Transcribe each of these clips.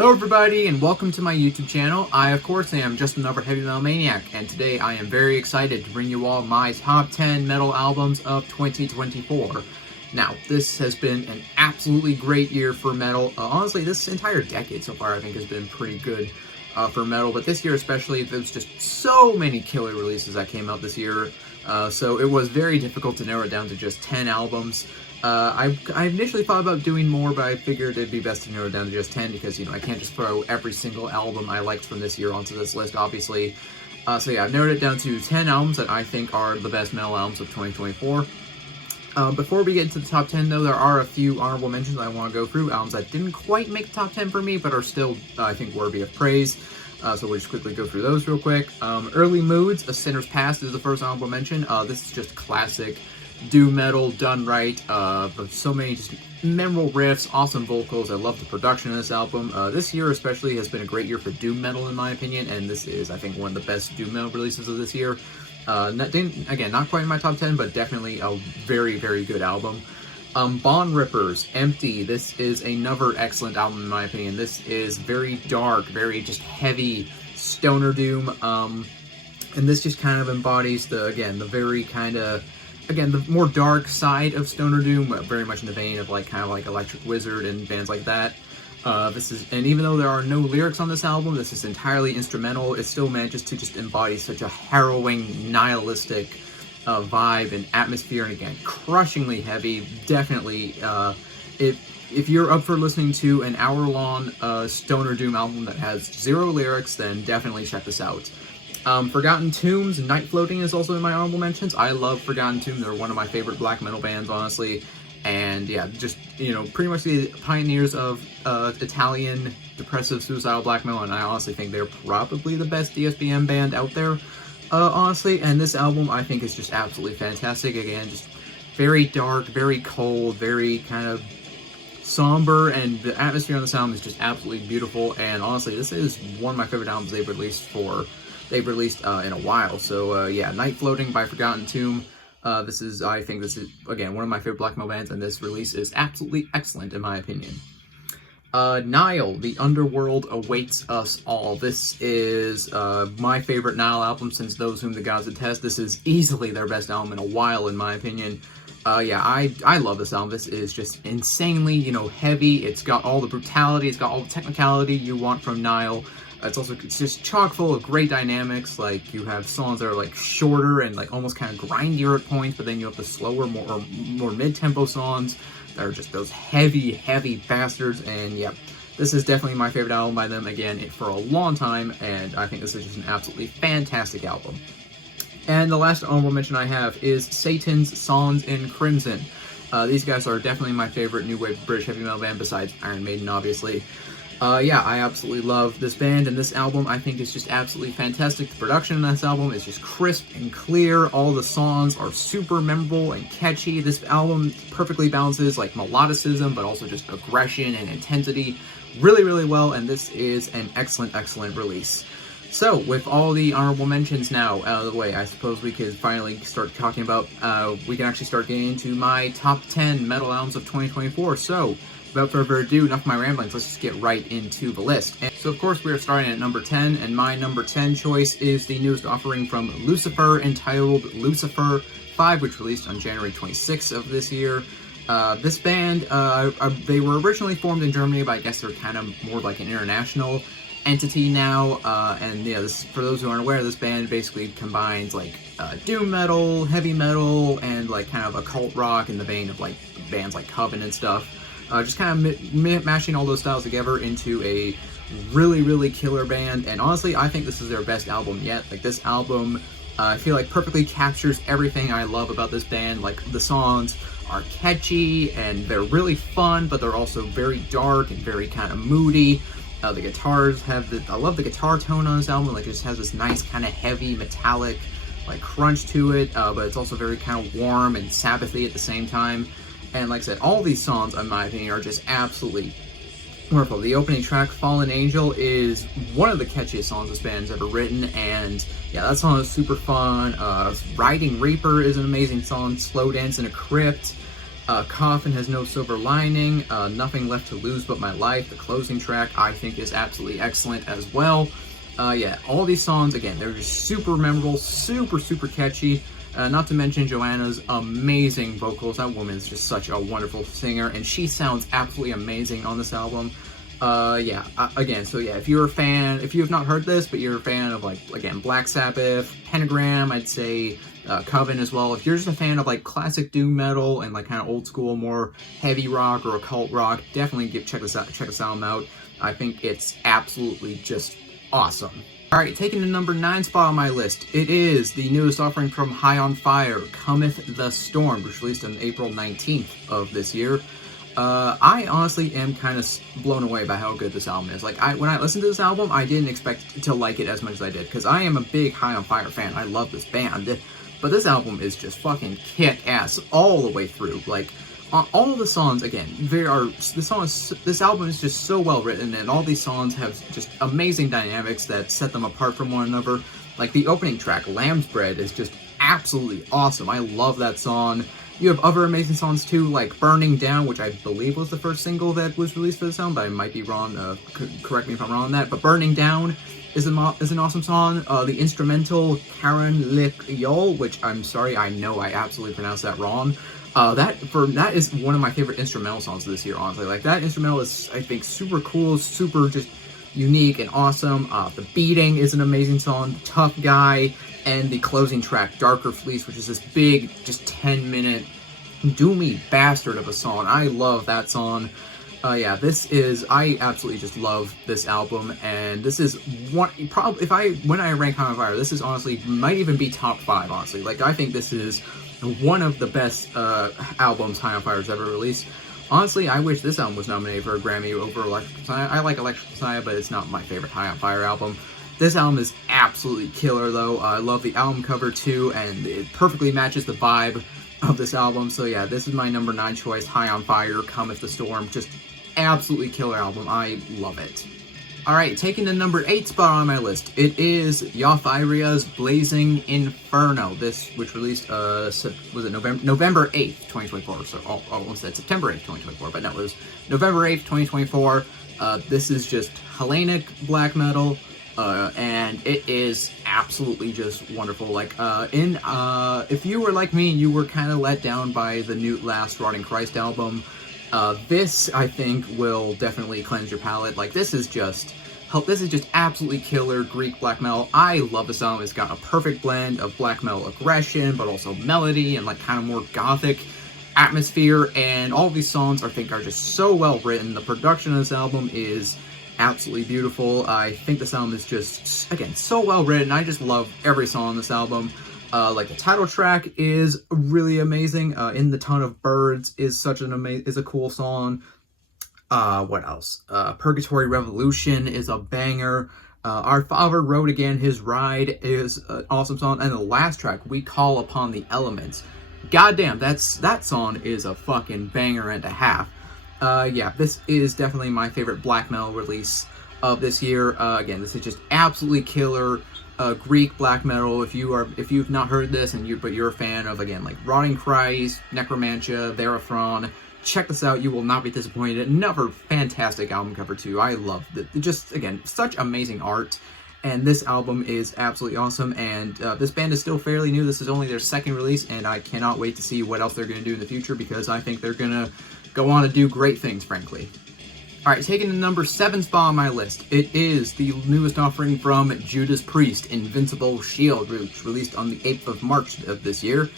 Hello everybody and welcome to my YouTube channel. I of course am just another heavy metal maniac, and today I am very excited to bring you all my top 10 metal albums of 2024. Now, this has been an absolutely great year for metal. Honestly, this entire decade so far I think has been pretty good for metal, but this year especially, there's just so many killer releases that came out this year, so it was very difficult to narrow it down to just 10 albums. I initially thought about doing more, but I figured it'd be best to narrow it down to just 10 because, you know, I can't just throw every single album I liked from this year onto this list, obviously. So yeah, I've narrowed it down to 10 albums that I think are the best metal albums of 2024. Before we get into the top 10, though, there are a few honorable mentions I want to go through. Albums that didn't quite make the top 10 for me, but are still, I think, worthy of praise. So we'll just quickly go through those real quick. Early Moods, A Sinner's Past is the first honorable mention. This is just classic doom metal done right, but so many just memorable riffs, awesome vocals. I love the production of this album. This year especially has been a great year for doom metal in my opinion, and this is, I think, one of the best doom metal releases of this year. Again, not quite in my top 10, but definitely a very, very good album. Bond Rippers, Empty. This is another excellent album in my opinion. This is very dark, very just heavy stoner doom, and this just kind of embodies the very kind of, the more dark side of stoner doom, very much in the vein of kind of like Electric Wizard and bands like that. And even though there are no lyrics on this album, this is entirely instrumental. It still manages to just embody such a harrowing, nihilistic vibe and atmosphere, and again, crushingly heavy. Definitely, if you're up for listening to an hour-long stoner doom album that has zero lyrics, then definitely check this out. Forgotten Tombs, Night Floating is also in my honorable mentions. I love Forgotten Tombs. They're one of my favorite black metal bands, honestly. And yeah, just, you know, pretty much the pioneers of Italian depressive suicidal black metal, and I honestly think they're probably the best DSBM band out there, honestly. And this album, I think, is just absolutely fantastic. Again, just very dark, very cold, very kind of somber, and the atmosphere on this album is just absolutely beautiful. And honestly, this is one of my favorite albums they've released in a while. So yeah, Night Floating by Forgotten Tomb. I think this is, again, one of my favorite black metal bands, and this release is absolutely excellent in my opinion. Nile, The Underworld Awaits Us All. This is my favorite Nile album since Those Whom the Gods Detest. This is easily their best album in a while, in my opinion. Yeah, I love this album. This is just insanely, you know, heavy. It's got all the brutality, it's got all the technicality you want from Nile. It's just chock full of great dynamics. Like, you have songs that are shorter and almost kind of grindier at points, but then you have the slower, more mid-tempo songs that are just those heavy, heavy bastards. And yeah, this is definitely my favorite album by them, again, for a long time, and I think this is just an absolutely fantastic album. And the last honorable mention I have is Satan's Songs in Crimson. These guys are definitely my favorite new wave British heavy metal band, besides Iron Maiden, obviously. Yeah, I absolutely love this band, and this album I think is just absolutely fantastic. The production in this album is just crisp and clear. All the songs are super memorable and catchy. This album perfectly balances melodicism, but also just aggression and intensity really, really well, and this is an excellent, excellent release. So, with all the honorable mentions now out of the way, I suppose we could finally start talking about, we can actually start getting into my top 10 metal albums of 2024. So, without further ado, enough of my ramblings, let's just get right into the list. And so, of course, we are starting at number 10, and my number 10 choice is the newest offering from Lucifer, entitled Lucifer 5, which released on January 26th of this year. This band, they were originally formed in Germany, but I guess they're kind of more like an international entity now, and yeah, this, for those who aren't aware, this band basically combines doom metal, heavy metal, and kind of occult rock in the vein of bands like Coven and stuff. Just kind of mashing all those styles together into a really, really killer band, and honestly, I think this is their best album yet. This album, I feel perfectly captures everything I love about this band. The songs are catchy, and they're really fun, but they're also very dark and very kind of moody. The guitars have I love the guitar tone on this album. It just has this nice kind of heavy, metallic, crunch to it, but it's also very kind of warm and Sabbathy at the same time. And like I said, all these songs, in my opinion, are just absolutely wonderful. The opening track, Fallen Angel, is one of the catchiest songs this band's ever written, and yeah, that song is super fun. Riding Reaper is an amazing song. Slow Dance in a Crypt. Coffin Has No Silver Lining, Nothing Left to Lose But My Life, the closing track, I think is absolutely excellent as well. Yeah, all these songs, again, they're just super memorable, super catchy. Not to mention Joanna's amazing vocals. That woman's just such a wonderful singer, and she sounds absolutely amazing on this album. Again, so yeah, if you're a fan, if you have not heard this, but you're a fan of, like, again, Black Sabbath, Pentagram, I'd say, Coven as well. If you're just a fan of, like, classic doom metal and, like, kind of old school, more heavy rock or occult rock, definitely check this album out. I think it's absolutely just awesome. Alright, taking the number 9 spot on my list, it is the newest offering from High on Fire, Cometh the Storm, which released on April 19th of this year. I honestly am kind of blown away by how good this album is. Like, when I listened to this album, I didn't expect to like it as much as I did, because I am a big High on Fire fan. I love this band, but this album is just fucking kick-ass all the way through. Like, all of the songs, again, this album is just so well written, and all these songs have just amazing dynamics that set them apart from one another. Like, the opening track, Lamb's Bread, is just absolutely awesome. I love that song. You have other amazing songs too, like Burning Down, which I believe was the first single that was released for this album, but I might be wrong. Correct me if I'm wrong on that. But Burning Down is an awesome song. The instrumental Karen Lik Yol, which I'm sorry, I know I absolutely pronounced that wrong. That is one of my favorite instrumental songs this year, honestly. Like, that instrumental is, I think, super cool, super just unique and awesome. The Beating is an amazing song. Tough Guy, and the closing track, Darker Fleece, which is this big, just 10-minute doomy bastard of a song. I love that song. I absolutely just love this album, and this is one, probably, when I rank High on Fire, this is honestly, might even be top 5, honestly. Like, I think this is one of the best albums High on Fire has ever released. Honestly, I wish this album was nominated for a Grammy over Electric Messiah. I like Electric Messiah, but it's not my favorite High on Fire album. This album is absolutely killer, though. I love the album cover, too, and it perfectly matches the vibe of this album. So yeah, this is my number 9 choice, High on Fire, Cometh the Storm. Just absolutely killer album. I love it. Alright, taking the number 8 spot on my list, it is Yoth Iria's Blazing Inferno. This, which released, was it November 8th, 2024. So, I almost said September 8th, 2024, but no, it was November 8th, 2024. This is just Hellenic black metal. And it is absolutely just wonderful. Like, if you were like me and you were kind of let down by the new last Rotting Christ album, this, I think, will definitely cleanse your palate. Like, this is just absolutely killer Greek black metal. I love this album. It's got a perfect blend of black metal aggression, but also melody and, like, kind of more gothic atmosphere, and all these songs, I think, are just so well written. The production of this album is absolutely beautiful. I think this album is just, again, so well written. I just love every song on this album. Like, the title track is really amazing. In the Ton of Birds is a cool song. What else? Purgatory Revolution is a banger. Our Father Rode Again, His Ride is an awesome song. And the last track, We Call Upon the Elements. Goddamn, that song is a fucking banger and a half. Yeah, this is definitely my favorite black metal release of this year. Again, this is just absolutely killer Greek black metal. If you've not heard this but you're a fan of, again, like Rotting Christ, Necromantia, Verathron, check this out. You will not be disappointed. Another fantastic album cover too. I love it. Just, again, such amazing art. And this album is absolutely awesome, and this band is still fairly new. This is only their second release, and I cannot wait to see what else they're going to do in the future, because I think they're going to go on to do great things, frankly. Alright, taking the number 7 spot on my list, it is the newest offering from Judas Priest, Invincible Shield, which released on the 8th of March of this year.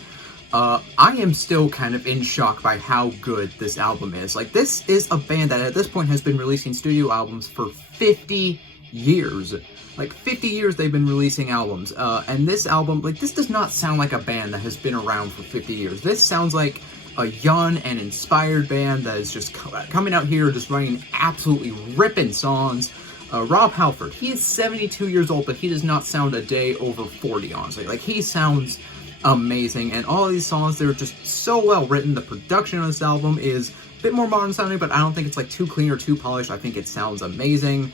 I am still kind of in shock by how good this album is. Like, this is a band that at this point has been releasing studio albums for 50 years. Like, 50 years they've been releasing albums, and this album, like, this does not sound like a band that has been around for 50 years. This sounds like a young and inspired band that is just coming out here, just writing absolutely ripping songs. Rob Halford, he is 72 years old, but he does not sound a day over 40, honestly. Like, he sounds amazing, and all of these songs, they're just so well written. The production on this album is a bit more modern sounding, but I don't think it's, like, too clean or too polished. I think it sounds amazing.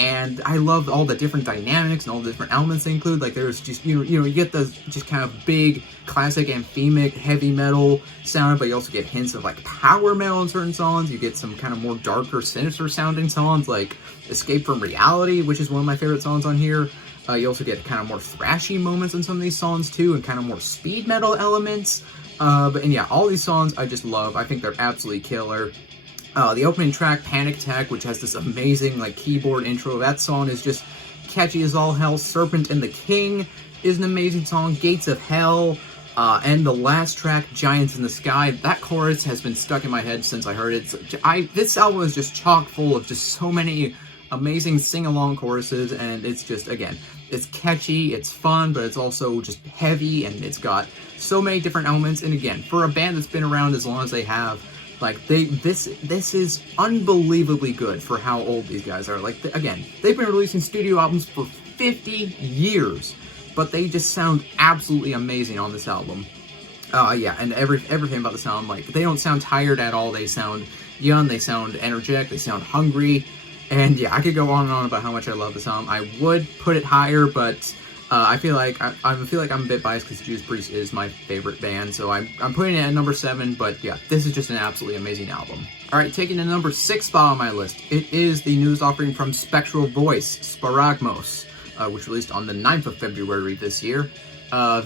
and I love all the different dynamics and all the different elements they include. Like there's just, you get the just kind of big classic anthemic heavy metal sound, but you also get hints of like power metal in certain songs. You get some kind of more darker, sinister sounding songs like Escape from Reality, which is one of my favorite songs on here. You also get kind of more thrashy moments in some of these songs too, and kind of more speed metal elements. And yeah, all these songs I just love. I think they're absolutely killer. The opening track, Panic Attack, which has this amazing like keyboard intro, that song is just catchy as all hell. Serpent and the King is an amazing song. Gates of Hell, and the last track, Giants in the Sky. That chorus has been stuck in my head since I heard it. This album is just chock full of just so many amazing sing-along choruses, and it's just, again, it's catchy, it's fun, but it's also just heavy, and it's got so many different elements. And again, for a band that's been around as long as they have, like, this is unbelievably good for how old these guys are. Like, again, they've been releasing studio albums for 50 years, but they just sound absolutely amazing on this album. Yeah, and everything about the sound, like, they don't sound tired at all. They sound young, they sound energetic, they sound hungry, and yeah, I could go on and on about how much I love this album. I would put it higher, but I feel like I'm a bit biased because Judas Priest is my favorite band, so I'm putting it at number 7. But yeah, this is just an absolutely amazing album. All right, taking the number 6 spot on my list, it is the newest offering from Spectral Voice, Sparagmos, which released on the 9th of February this year.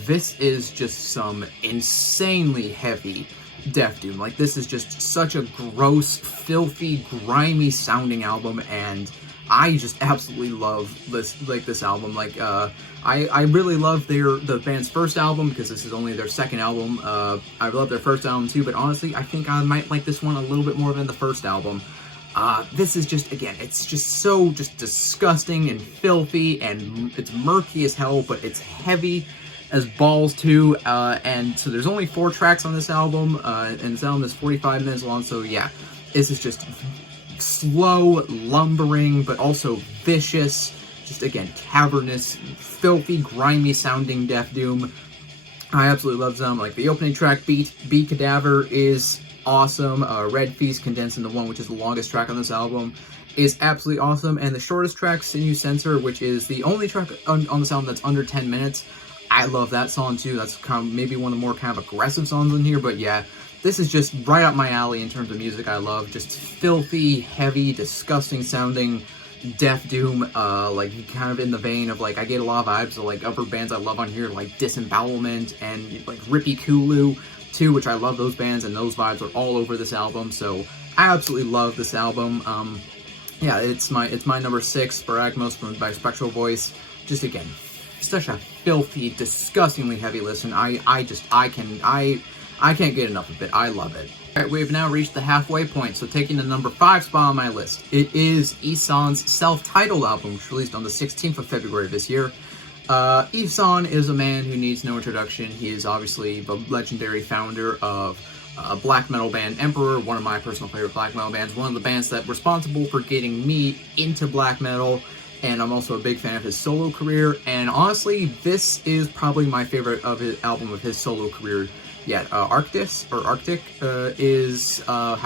This is just some insanely heavy death doom. Like, this is just such a gross, filthy, grimy sounding album, and I just absolutely love this album. Like, I really love the band's first album, because this is only their second album. I love their first album too, but honestly, I think I might like this one a little bit more than the first album. This is just, again, it's just so just disgusting and filthy, and it's murky as hell, but it's heavy as balls too. And so there's only 4 tracks on this album, and this album is 45 minutes long. So yeah, this is just slow, lumbering, but also vicious, just, again, cavernous, filthy, grimy sounding death doom. I absolutely love them. Like, the opening track, Beat Cadaver, is awesome. Red Feast condensed into one, which is the longest track on this album, is absolutely awesome. And the shortest track, Sinew Sensor, which is the only track on this album that's under 10 minutes. I love that song too. That's kind of maybe one of the more kind of aggressive songs in here, but yeah, this is just right up my alley in terms of music I love. Just filthy, heavy, disgusting sounding death doom, like, kind of in the vein of, like, I get a lot of vibes of, like, other bands I love on here, like Disembowelment and, like, Rippy Kulu too, which I love those bands, and those vibes are all over this album. So I absolutely love this album. Yeah, it's my number 6, Sparagmos by Spectral Voice. Just, again, such a filthy, disgustingly heavy listen. I can't get enough of it. I love it. Alright, we have now reached the halfway point, so taking the number 5 spot on my list, it is Ihsahn's self-titled album, which released on the 16th of February this year. Ihsahn is a man who needs no introduction. He is obviously the legendary founder of black metal band Emperor, one of my personal favorite black metal bands, one of the bands that were responsible for getting me into black metal, and I'm also a big fan of his solo career. And honestly, this is probably my favorite album of his solo career yet. Arctic is I'm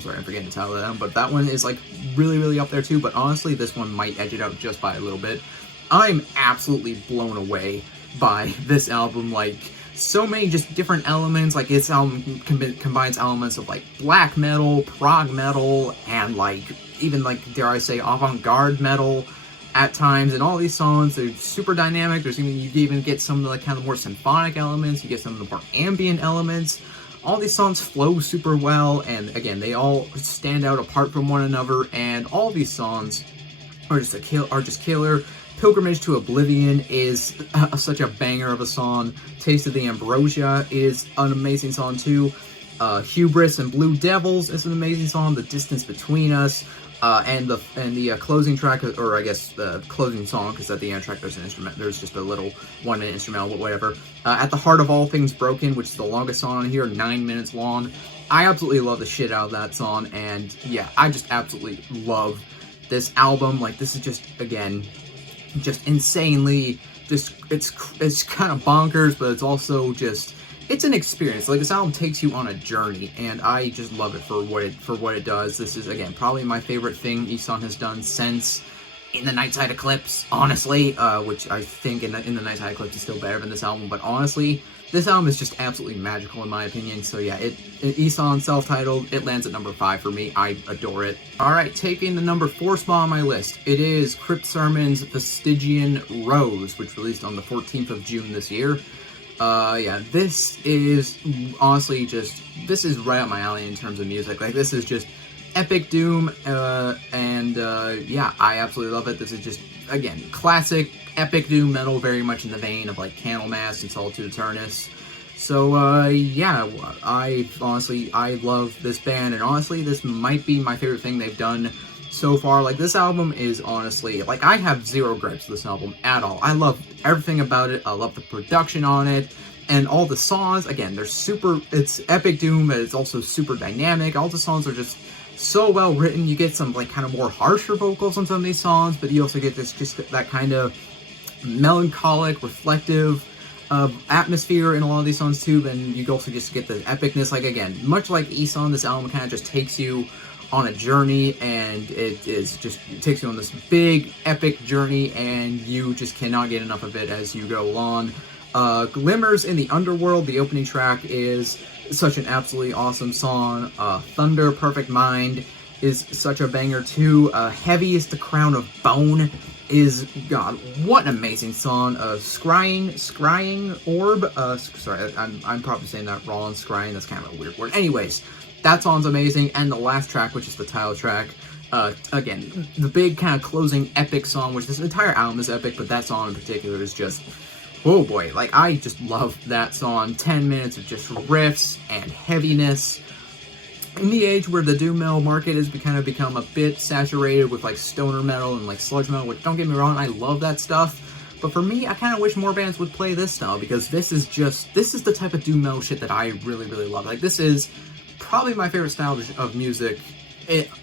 sorry, I'm forgetting to tell them, but that one is, like, really, really up there too. But honestly, this one might edge it out just by a little bit. I'm absolutely blown away by this album. Like, so many just different elements. Like, this album combines elements of, like, black metal, prog metal, and, like, even, like, dare I say, avant-garde metal at times. And all these songs, they're super dynamic. You even get some of the, like, kind of more symphonic elements. You get some of the more ambient elements. All these songs flow super well, and again, they all stand out apart from one another. And all these songs are just killer. Pilgrimage to Oblivion is such a banger of a song. Taste of the Ambrosia is an amazing song too. Hubris and Blue Devils is an amazing song. The Distance Between Us, and the closing track, or I guess the closing song, because at the end track there's an instrument. There's just a little 1-minute instrumental, but whatever. At the Heart of All Things Broken, which is the longest song on here, 9 minutes long. I absolutely love the shit out of that song, and yeah, I just absolutely love this album. Like, this is just, again, just insanely, just, it's kind of bonkers, but it's also just, it's an experience. Like, this album takes you on a journey, and I just love it for what it does. This is, again, probably my favorite thing Ihsahn has done since In the Night Side Eclipse, honestly, which I think in the Night Side Eclipse is still better than this album, but honestly, this album is just absolutely magical in my opinion. So yeah, Ihsahn, self-titled, it lands at number 5 for me. I adore it. Alright, taking the number 4 spot on my list, it is Crypt Sermon's Vestigian Rose, which released on the 14th of June this year. Yeah, this is honestly this is right up my alley in terms of music. Like, this is just epic doom, yeah, I absolutely love it. This is just, again, classic epic doom metal, very much in the vein of, like, Candlemass and Solitude Aeternus. So, yeah, I love this band, and honestly, this might be my favorite thing they've done so far. Like, this album is honestly, like, I have zero gripes with this album at all. I love everything about it. I love the production on it, and all the songs, again, it's epic doom, but it's also super dynamic. All the songs are just so well written. You get some, like, kind of more harsher vocals on some of these songs, but you also get that kind of melancholic, reflective atmosphere in a lot of these songs too. Then you also just get the epicness. Like, again, much like Ihsahn, this album kind of just takes you on a journey, and it takes you on this big epic journey, and you just cannot get enough of it as you go along. Glimmers in the Underworld, the opening track, is such an absolutely awesome song. Thunder, Perfect Mind is such a banger too. Heavy is the Crown of Bone is, God, what an amazing song. Scrying Orb, sorry, I'm probably saying that wrong. Scrying, that's kind of a weird word. Anyways, that song's amazing, and the last track, which is the title track, again, the big kind of closing epic song, which this entire album is epic, but that song in particular is just, oh boy, like, I just love that song. 10 minutes of just riffs and heaviness. In the age where the doom metal market has kind of become a bit saturated with, like, stoner metal and, like, sludge metal, which, don't get me wrong, I love that stuff. But for me, I kind of wish more bands would play this style, because this is the type of doom metal shit that I really, really love. Like, this is probably my favorite style of music,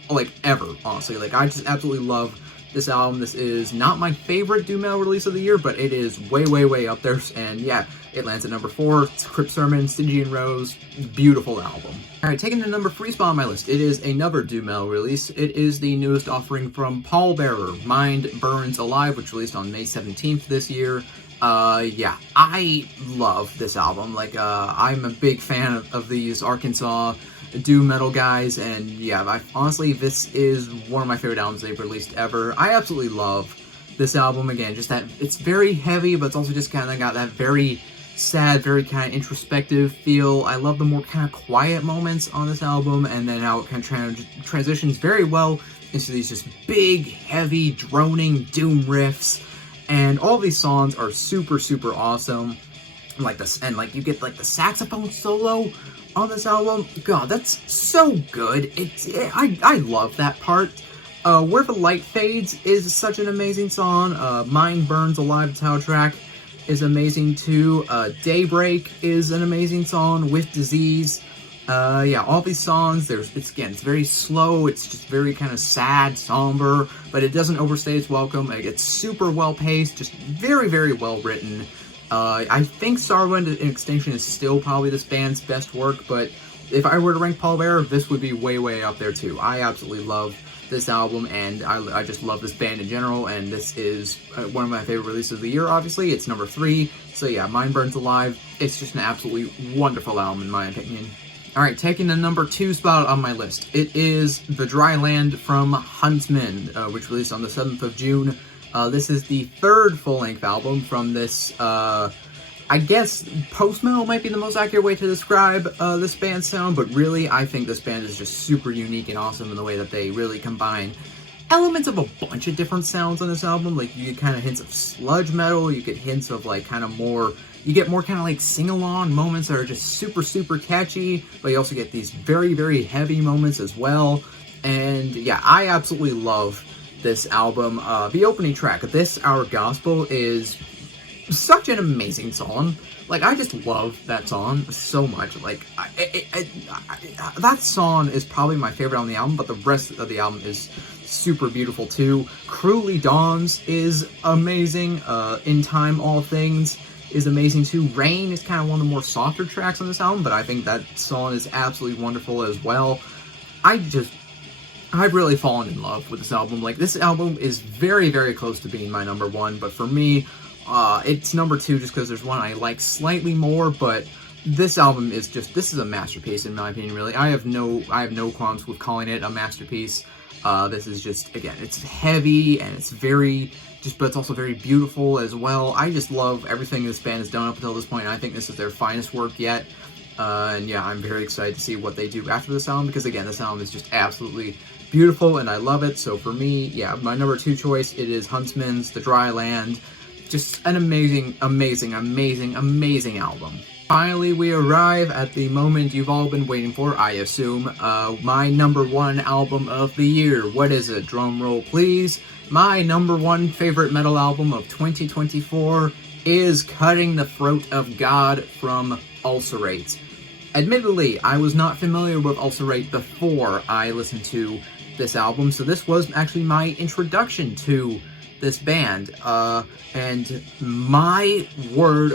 like, ever, honestly. Like, I just absolutely love this album. This is not my favorite doom metal release of the year, but it is way, way, way up there. And yeah, it lands at number 4. It's Crypt Sermon, Stygian Rose. Beautiful album. Alright, taking the number 3 spot on my list, it is another doom metal release. It is the newest offering from Pallbearer, Mind Burns Alive, which released on May 17th this year. Yeah, I love this album. Like, I'm a big fan of these Arkansas doom metal guys, and yeah, honestly, this is one of my favorite albums they've released ever. I absolutely love this album. Again, just that it's very heavy, but it's also just kind of got that very sad, very kind of introspective feel. I love the more kind of quiet moments on this album, and then how it kind of transitions very well into these just big, heavy, droning doom riffs. And all these songs are super, super awesome. Like this, and like you get like the saxophone solo on this album. God, that's so good. I love that part. Where the Light Fades is such an amazing song. Mind Burns Alive, the title track, is amazing too. Daybreak is an amazing song. With Disease. Yeah, all these songs, it's very slow, it's just very kind of sad, somber, but it doesn't overstay its welcome. It's super well paced, just very, very well written. I think Sorrowwind and Extinction is still probably this band's best work, but if I were to rank Pallbearer, this would be way, way up there too. I absolutely love this album, and I just love this band in general, and this is one of my favorite releases of the year, obviously. It's number 3, so yeah, Mind Burns Alive. It's just an absolutely wonderful album, in my opinion. Alright, taking the number 2 spot on my list, it is The Dry Land from Huntsmen, which released on the 7th of June. This is the 3rd full-length album from this, I guess post-metal might be the most accurate way to describe this band's sound, but really, I think this band is just super unique and awesome in the way that they really combine elements of a bunch of different sounds on this album. Like, you get kind of hints of sludge metal, you get hints of, like, kind of more... You get more kind of like sing-along moments that are just super, super catchy, but you also get these very, very heavy moments as well. And yeah, I absolutely love this album. The opening track, This Our Gospel, is such an amazing song. Like, I just love that song so much. Like, that song is probably my favorite on the album, but the rest of the album is super beautiful too. Cruelly Dawns is amazing. In Time All Things is amazing too. Rain is kind of one of the more softer tracks on this album, but I think that song is absolutely wonderful as well. I I've really fallen in love with this album. Like, this album is very, very close to being my number one, but for me, it's number two just because there's one I like slightly more, but this album is just, this is a masterpiece in my opinion, really. I have no qualms with calling it a masterpiece. This is just, again, it's heavy and it's very, but it's also very beautiful as well. I just love everything this band has done up until this point, and I think this is their finest work yet. And yeah, I'm very excited to see what they do after this album, because again, this album is just absolutely beautiful and I love it. So for me, yeah, my number two choice, it is Huntsmen's The Dry Land. Just an amazing, amazing, amazing, amazing album. Finally, we arrive at the moment you've all been waiting for, I assume. My number one album of the year. What is it? Drum roll, please. My number one favorite metal album of 2024 is Cutting the Throat of God from Ulcerate. Admittedly, I was not familiar with Ulcerate before I listened to this album, so this was actually my introduction to this band, and my word,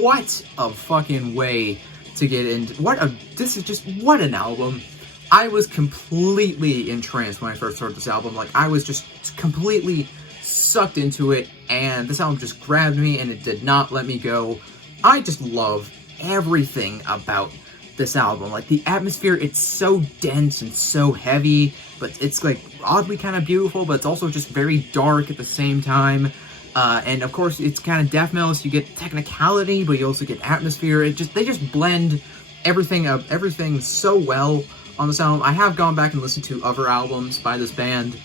what a fucking way to get into, what an album. I was completely entranced when I first heard this album. Like, I was just completely sucked into it, and this album just grabbed me, and it did not let me go. I just love everything about this album. Like, the atmosphere, it's so dense and so heavy, but it's like oddly kind of beautiful, but it's also just very dark at the same time. And of course, it's kind of death metal, so you get technicality, but you also get atmosphere. They just blend everything so well on this album. I have gone back and listened to other albums by this band,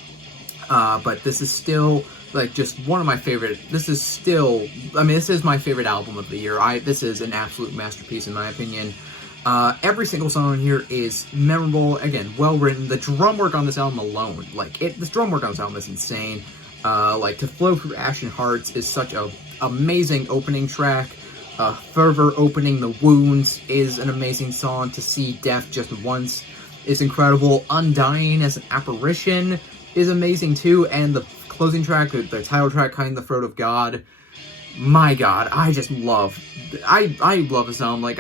but this is still like just one of my favorite. This is my favorite album of the year. This is an absolute masterpiece in my opinion. Every single song on here is memorable, again, well written. The drum work on this album alone, this drum work on this album is insane. To Flow Through Ashen Hearts is such a amazing opening track. Fervor Opening the Wounds is an amazing song. To See Death Just Once is incredible. Undying as an Apparition is amazing too, and the closing track, the title track, Cutting the Throat of God, my god, I love this album.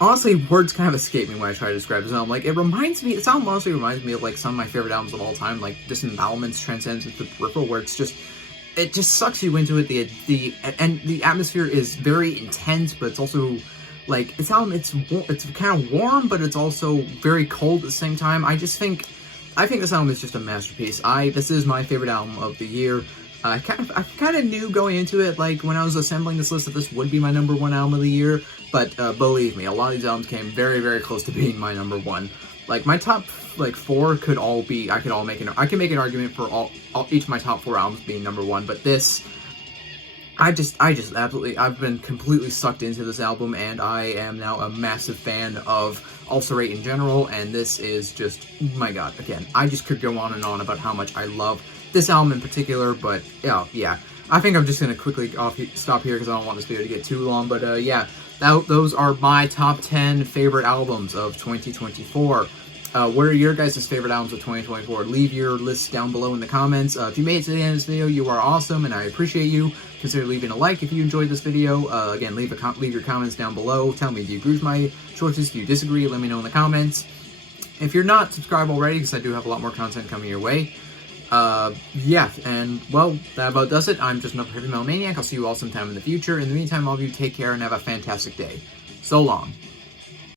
Honestly, words kind of escape me when I try to describe this album. This album honestly reminds me of, like, some of my favorite albums of all time, like Disembowelment's Transcends into Peripheral, where it just sucks you into it. The atmosphere is very intense, but it's also, like, it's kind of warm, but it's also very cold at the same time. I think this album is just a masterpiece. This is my favorite album of the year. I kind of knew going into it, like, when I was assembling this list, that this would be my number one album of the year, but believe me, a lot of these albums came very, very close to being my number one. Like, my top, four could all be, I can make an argument for each of my top four albums being number one, but this, I've been completely sucked into this album, and I am now a massive fan of Ulcerate in general, and this is just, my god, again, I just could go on and on about how much I love this album in particular, but yeah, I think I'm just gonna quickly stop here because I don't want this video to get too long. But yeah, those are my top 10 favorite albums of 2024. What are your guys' favorite albums of 2024? Leave your list down below in the comments. If you made it to the end of this video, you are awesome, and I appreciate you. Consider leaving a like if you enjoyed this video. Again, leave your comments down below. Tell me, do you agree with my choices? Do you disagree? Let me know in the comments. If you're not subscribed already, because I do have a lot more content coming your way. Yeah, and, well, that about does it. I'm just another Heavy Metal Maniac. I'll see you all sometime in the future. In the meantime, all of you take care and have a fantastic day. So long.